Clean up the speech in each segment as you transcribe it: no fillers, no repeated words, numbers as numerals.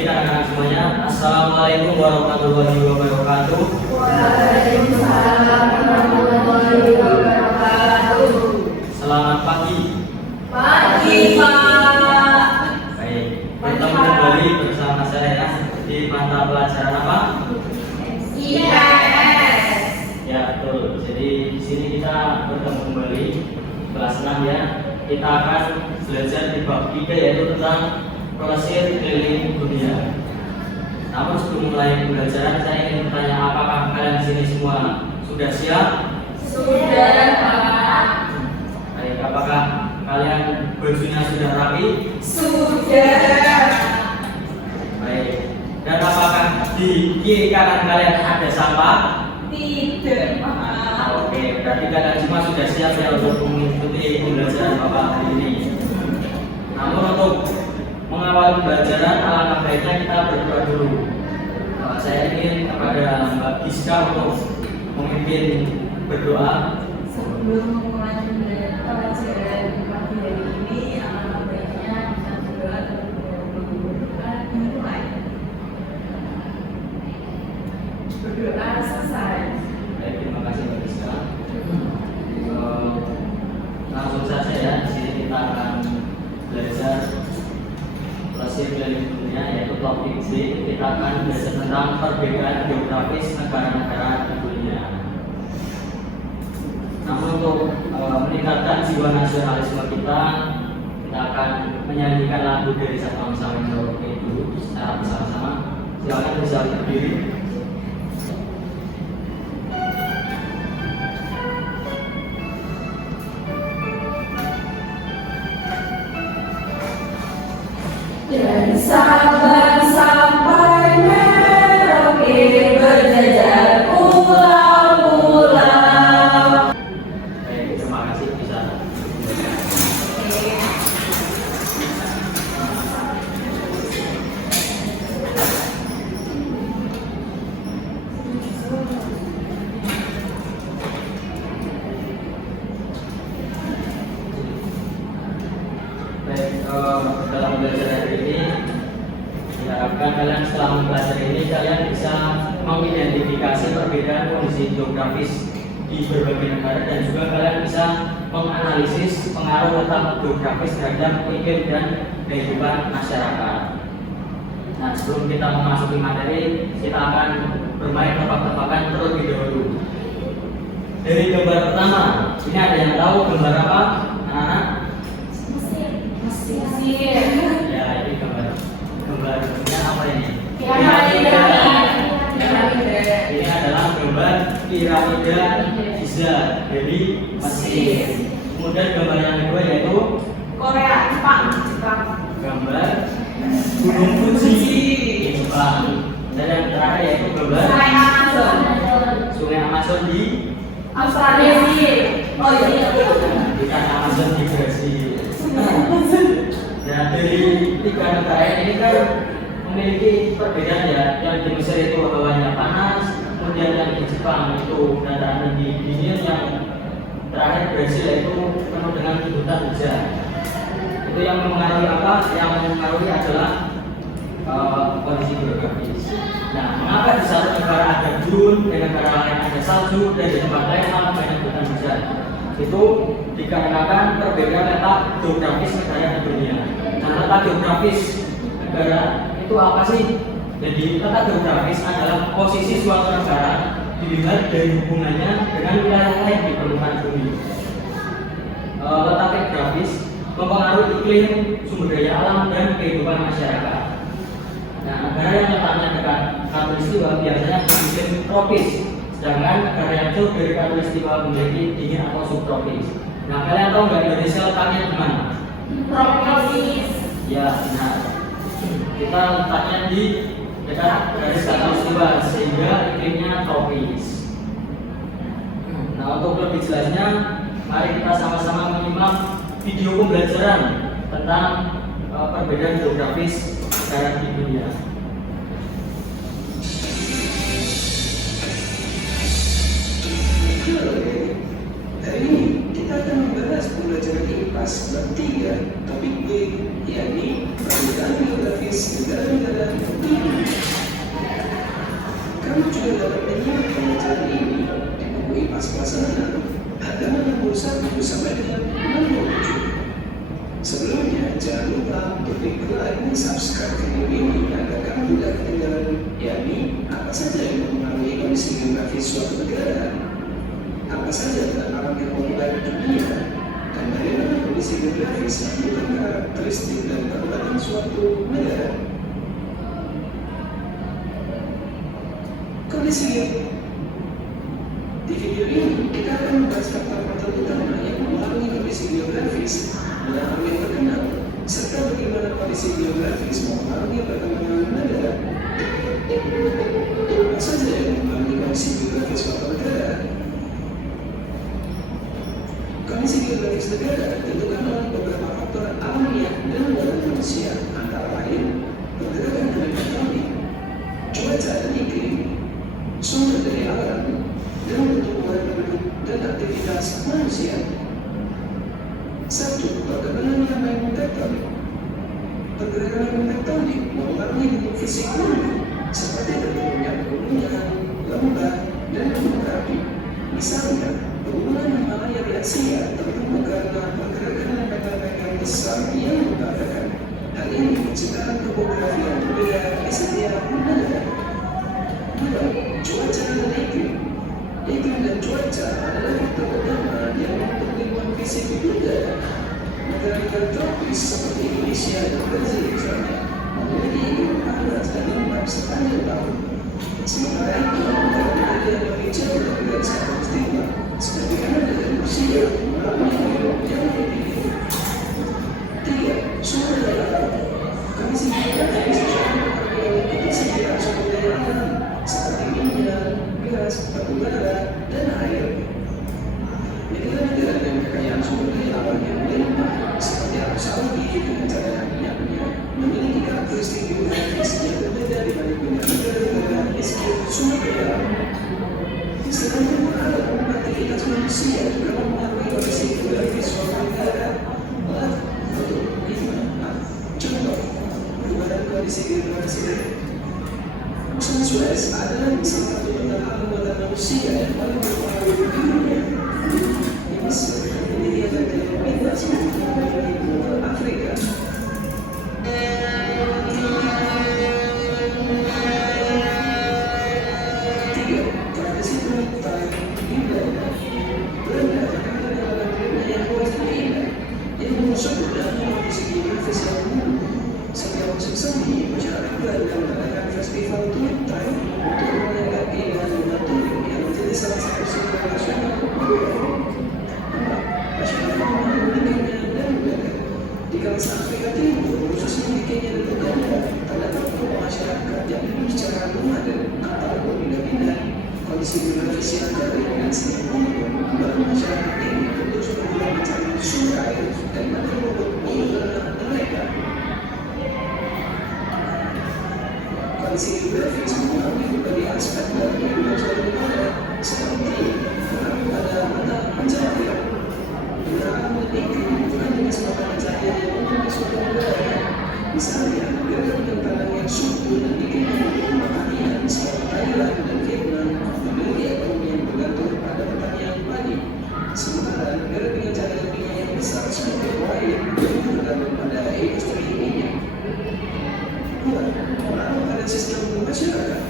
Baik anak-anak semuanya, Assalamualaikum warahmatullahi wabarakatuh. Waalaikumsalam warahmatullahi wabarakatuh. Selamat pagi. Pagi, Pak. Baik, bertemu kembali bersama saya di mata pelajaran apa? IPS. Ya betul. Jadi di sini kita bertemu kembali kelas 6 ya. Kita akan belajar di bab 3 yaitu tentang pelesir keliling dunia. Namun sebelum mulai pembelajaran, saya ingin bertanya, apakah kalian di sini semua sudah siap? Sudah, Pak. Baik, apakah kalian bajunya sudah rapi? Sudah. Baik. Dan apakah di kiri kanan kalian ada sampah? Tidak, Pak. Oke, berarti kalian semua sudah siap ya untuk mengikuti pembelajaran Bapak hari ini. Namun untuk mengawal pembelajaran, alangkah baiknya kita berdoa dulu. Saya ingin kepada Mbak Giska untuk memimpin berdoa. Sebelum mulai pelajaran pagi hari ini, alangkah baiknya kita berdoa terlebih dimulai. Berdoa selesai. Baik, terima kasih Mbak Giska. Langsung saja ya, di sini kita akan belajar pelesir keliling dunia, yaitu topik C. Kita akan belajar tentang perbedaan geografis negara-negara di dunia. Namun untuk meningkatkan jiwa nasionalisme kita akan menyanyikan lagu dari Sabang Sampai Merauke dulu secara bersama-sama. Silakan bisa berdiri. Dari Sabang sampai Merauke berjajar pulau-pulau. Baik, terima kasih bisa. Baik, dalam belajar hari ini diharapkan kalian setelah mempelajari ini kalian bisa mengidentifikasi perbedaan kondisi geografis di berbagai negara dan juga kalian bisa menganalisis pengaruh letak geografis terhadap iklim dan kehidupan masyarakat. Nah, sebelum kita memasuki materi, kita akan bermain tebak-tebakan terlebih dahulu. Dari gambar pertama, ini ada yang tahu gambar apa, anak-anak? Mesir. Ya, ini gambarnya apa ini? Piramida. Ini adalah gambar piramida Giza dari Mesir. Kemudian gambar yang kedua yaitu Korea, Jepang. gambar Gunung Fuji di Jepang. Dan yang terakhir yaitu gambar Sungai Amazon. Sungai Amazon di Australia. Oh iya. bukan Amazon di Brasil. Nah, dari tiga negara ini kan memiliki perbedaan ya. Yang di Mesir itu hawanya panas, kemudian yang di Jepang itu dataran tinggi dingin, yang terakhir Brasil itu penuh dengan hutan hujan. Itu yang mempengaruhi apa? Yang mempengaruhi adalah kondisi geografis. Nah, mengapa di satu negara ada gurun, di negara lain ada salju, dan di tempat lain malah banyak hutan hujan? Itu dikarenakan perbedaan letak geografis negara di dunia. Nah, letak geografis negara itu apa sih? Jadi letak geografis adalah posisi suatu negara dilihat dari hubungannya dengan wilayah lain di permukaan bumi. Letak geografis mempengaruhi iklim, sumber daya alam, dan kehidupan masyarakat. Nah, negara yang letaknya dekat khatulistiwa biasanya beriklim tropis, sedangkan negara yang jauh dari khatulistiwa memiliki dingin atau subtropis. Nah, kalian tahu nggak Indonesia letaknya di mana? Tropis. Ya, benar. Kita letaknya di dekat garis khatulistiwa sehingga iklimnya tropis. Nah, untuk lebih jelasnya, mari kita sama-sama menyimak video pembelajaran tentang perbedaan geografis negara di dunia. Hari ini kita akan membahas pembelajaran IPAS bab 3 topik B, yakni perbedaan geografis negara-negara juga dapat menyimak pelajaran ini di buku IPAS kelas 6 halaman 61 sampai dengan 67. Sebelumnya, jangan lupa untuk like dan subscribe video ini agar kamu tidak ketinggalan, yakni apa saja yang mempengaruhi kondisi geografis suatu negara, apa saja tantangan yang memulai dunia, dan bagaimana kondisi geografis menentukan karakteristik dan kekuatan suatu negara. Kondisi di video ini kita akan membahas faktor-faktor utama yang mempengaruhi kondisi geografis dalam yang terkenal, serta bagaimana kondisi geografis mempengaruhi perkembangan negara. Apa saja yang mempengaruhi kondisi geografis suatu negara? Kondisi geografis negara ditentukan oleh beberapa faktor alamiah dan buatan manusia, antara lain pergerakan dan tektonik, cuaca dan iklim, sumber daya alam, dan pertumbuhan penduduk dan aktivitas manusia. 1. Pergerakan yang tektonik. Pergerakan yang tektonik mempengaruhi bentuk fisik bumi, seperti terbentuknya pegunungan, lembah, dan gunung berapi. Misalnya, pegunungan Himalaya di Asia terbentuk karena pergerakan meteor-meteor besar yang membakar. Hal ini menciptakan topografi yang berbeda di setiap negara. 2. Cuaca dan iklim. Iklim dan cuaca adalah faktor utama yang membentuk lingkungan fisik negara. Negara-negara tropis seperti Indonesia dan Brazil misalnya memiliki iklim panas dan lembab sepanjang tahun. Sementara itu, negara-negara yang lebih jauh dari garis khatulistiwa seperti Kanada dan Rusia mengalami iklim yang lebih tinggi. 3. Sumber daya alam. Kondisi geografis untuk segera sumber daya alam seperti minyak, gas, batu bara, dan air. Negara-negara dengan kekayaan sumber daya alam yang melimpah seperti Arab Saudi dengan cadangan minyaknya memiliki karakteristik geografis yang berbeda dibanding negara-negara miskin sumber daya alam. Selain itu, aktivitas manusia juga mempengaruhi kondisi geografis suatu negara. Contoh, perubahan kondisi geografis ini. Musim Suez adalah salah satu tentang alam buatan manusia yang paling berpengaruh di dunia. Di Mesir, ini ada lintas dari Afrika. 3. Tradisi pemerintahan di Belanda. Belanda terkenal dengan negara yang luas dan indah, yang mengusung dan kondisi geografis yang buruk. Setiap musim semi, masyarakat Belanda mengadakan festival Tuintai untuk merayakan keindahan Gunung Tuyung yang menjadi salah satu simbol nasional budaya. 4. Masyarakat memiliki dan budaya. Di kawasan Afrika Timur, khususnya di Kenya dan Uganda, terdapat kelompok masyarakat yang hidup secara nomaden atau berpindah-pindah. Kondisi geografis yang kering dan sering membuat masyarakat ini terus berjuang mencari sumber air dan mata rumput untuk berenang mereka. Kondisi geografis mempengaruhi berbagai aspek dalam kehidupan suatu negara, seperti pengaruh pada mata pencaharian. Penerbangan dan iklim bukan dengan sebuah cahaya yang mempengaruhi suatu negara. Misalnya, negara dengan tanah yang subur dan iklim yang mendukung pertanian seperti Thailand dan Vietnam memiliki ekonomi yang bergantung pada pertanian padi. Sementara negara dengan cahaya minyak yang besar seperti Hawaii lebih bergantung pada industri minyak. 2. Pengaruh pada sistem masyarakat.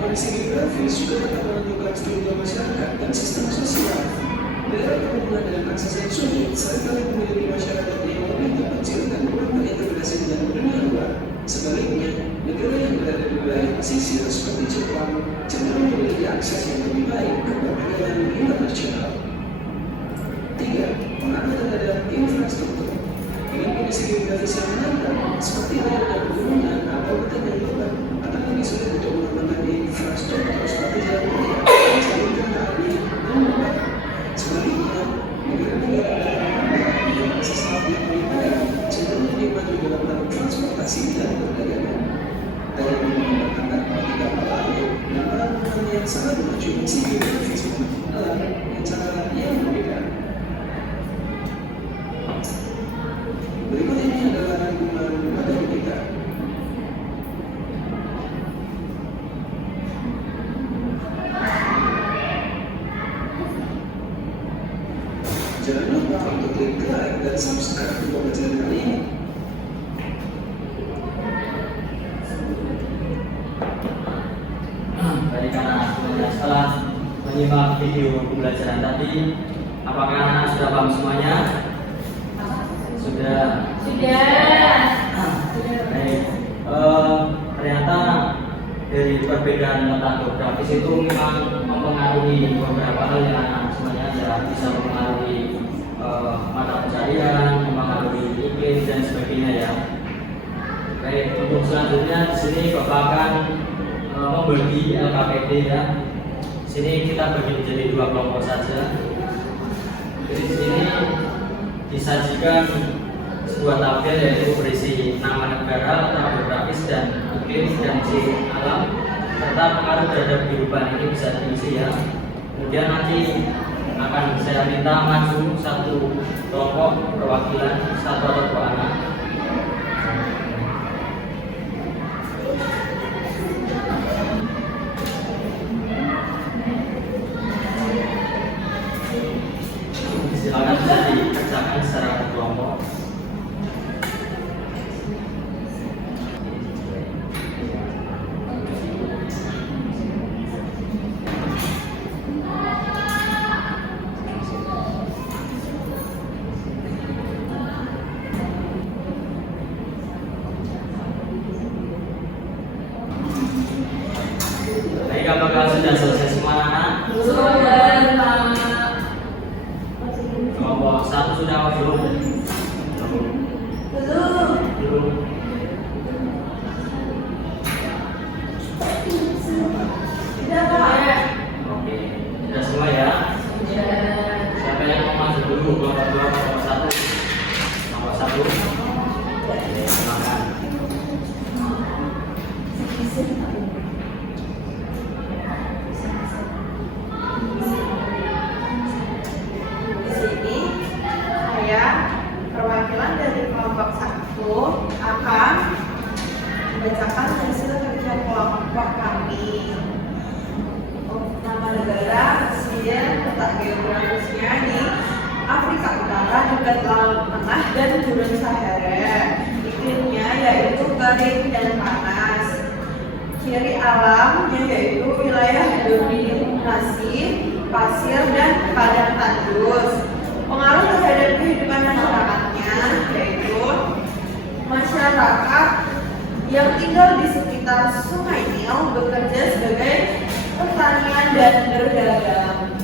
Kondisi geografis juga dapat menentukan struktur masyarakat dan sistem sosial. Negara berhubungan dengan akses yang sulit seringkali memiliki masyarakat yang lebih terpencil dan kurang terintegrasi dengan dunia luar. Sebaliknya, negara yang berada di wilayah pesisir seperti Jepang cenderung memiliki akses yang lebih baik ke perdagangan internasional. 3. Pengaruh terhadap infrastruktur. Dengan kondisi geografis yang menantang, seperti layaknya pegunungan atau hutan yang lebat, akan lebih sulit untuk mengembangkan infrastruktur seperti jalan raya, jalur kereta api, dan mobil. Sebaliknya, negara-negara dengan akses laut yang lebih baik cenderung lebih maju dalam hal transportasi dan perdagangan. Dalam mengembangkan tiga laut dan pelabuhan yang sangat maju, kondisi geografis adalah cara yang berbeda. Berikut ini adalah rangkuman materi kita. pembelajaran kali ini. Baik anak-anak semuanya, setelah menyimak video pembelajaran tadi, apakah anak sudah paham semuanya? Sudah. Sudah. Baik. Ternyata dari perbedaan letak geografis itu memang mempengaruhi beberapa hal yang anak semuanya ya, bisa mempengaruhi mata pencarian, mempengaruhi iklim dan sebagainya ya. Baik, untuk selanjutnya di sini Bapak akan membagi LKPD ya. Sini kita bagi menjadi 2 kelompok saja. Jadi di sini disajikan sebuah tabel yaitu berisi nama negara, letak geografis dan iklim dan ciri alam serta pengaruh terhadap kehidupan. Ini bisa diisi ya. Kemudian nanti akan saya minta maju satu kelompok perwakilan, satu atau 2 anak. Silakan bisa dikerjakan secara berkelompok. Baik, apakah sudah selesai semua anak? Kelompok 1 sudah apa belum? Belum. Oke, sudah semua ya. Siapa yang mau masuk dulu? Kelompok 2, kelompok 1. Kelompok 1. Oke, silakan. Di sini saya perwakilan dari kelompok 1 akan membacakan hasil kerja kelompok kami. Nama negara, Mesir, letak geografisnya di Afrika Utara, dekat Laut Tengah dan Gurun Sahara. Iklimnya yaitu kering dan panas. Ciri alamnya yaitu wilayah dominasi pasir dan padang tandus. Pengaruh terhadap kehidupan masyarakatnya yaitu masyarakat yang tinggal di sekitar Sungai Nil bekerja sebagai pertanian dan berdagang.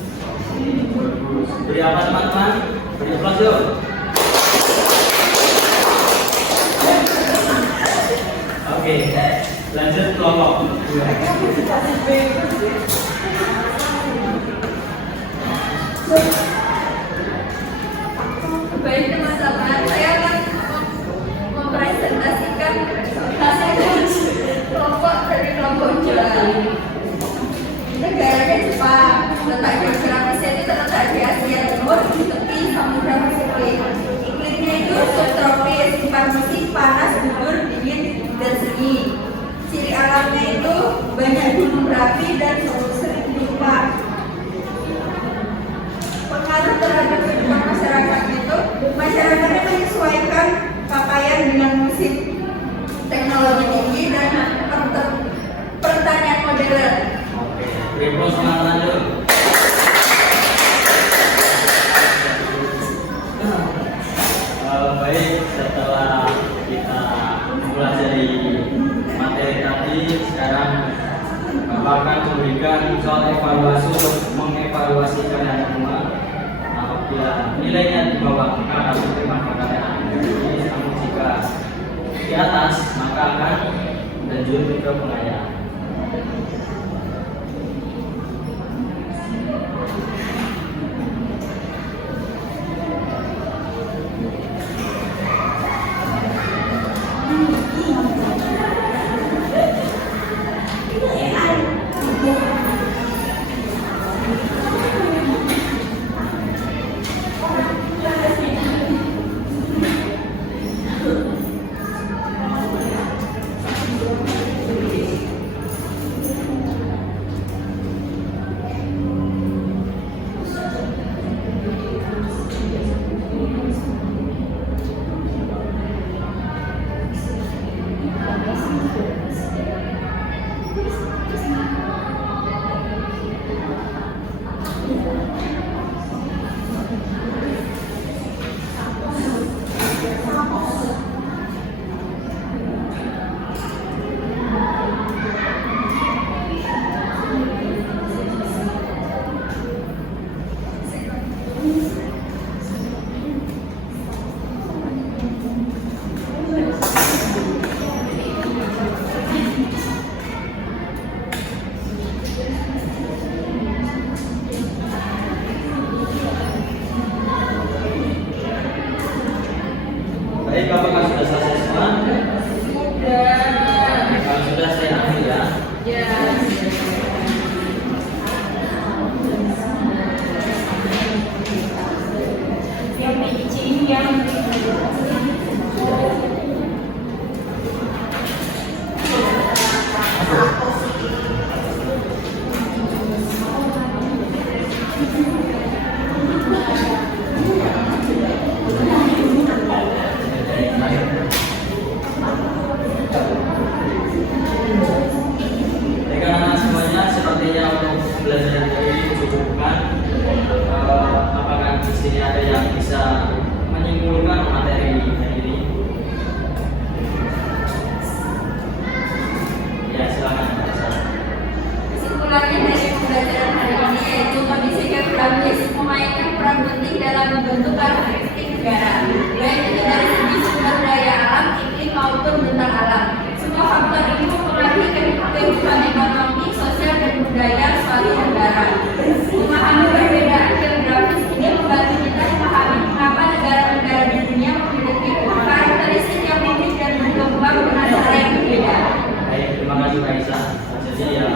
Beri apa teman-teman? Beri aplaus yuk. Oke, lanjut kelompok 2. Baik teman-teman, saya akan mempresentasikan hasil kelompok dari kelompok Jepang. Negaranya Jepang, letak geografisnya itu terletak di Asia Timur di tepi Samudra Pasifik. Iklimnya itu subtropis, musim panas, gugur, dingin, dan semi. Ciri alamnya itu banyak gunung berapi dan sering lumpur. Pengaruh terhadap kehidupan masyarakat itu, masyarakatnya menyesuaikan pakaian dengan musim, teknologi tinggi dan pertanian modern. Oke, beri aplaus semangat lanjut. Baik, setelah kita mempelajari materi tadi, sekarang Bapak akan memberikan soal evaluasi untuk mengevaluasi kalian semua. Apabila nilainya di bawah maka akan diterima kalian. Namun jika di atas maka akan lanjut ke pengayaan. apakah sudah selesai semua? Sudah. Kalau sudah saya ambil ya. Ya. Yang izin yang Baik anak-anak semuanya, sepertinya untuk pembelajaran ini dicukupkan. Apakah di sini ada yang bisa menyimpulkan materi hari ini? Ya, silakan. kesimpulannya dari pembelajaran hari ini yaitu kondisi geografis memainkan peran penting dalam membentuk karakteristik negara, baik itu dari segi sumber daya alam, iklim maupun bentang alam. Semua faktor ini mempengaruhi kehidupan ekonomi, sosial, dan budaya suatu negara. Memahami perbedaan geografis ini membantu kita memahami mengapa negara-negara di dunia memiliki karakteristik yang unik dan berkembang dengan cara yang berbeda. Baik, terima kasih Kak Isa. Jadi ya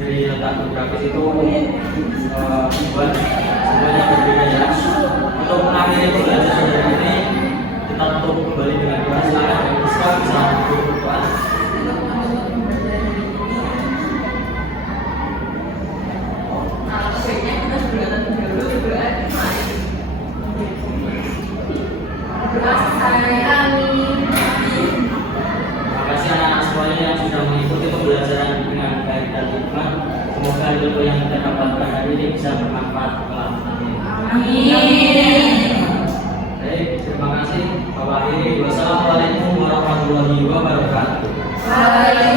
dari letak geografis itu buat semuanya berbeda ya. Untuk mengakhiri pembelajaran hari ini kita tutup kembali dengan doa. Silakan bisa berdoa. Sebaiknya kita berdoa dulu berdoa. Doa saya amin. Terima kasih anak-anak semuanya yang sudah mengikuti pembelajaran dengan baik dan hikmat. Semoga ilmu yang kita dapatkan hari ini bisa bermanfaat kelak. Amin. Baik, terima kasih. Wassalamualaikum warahmatullahi wabarakatuh. Waalaikumsalam.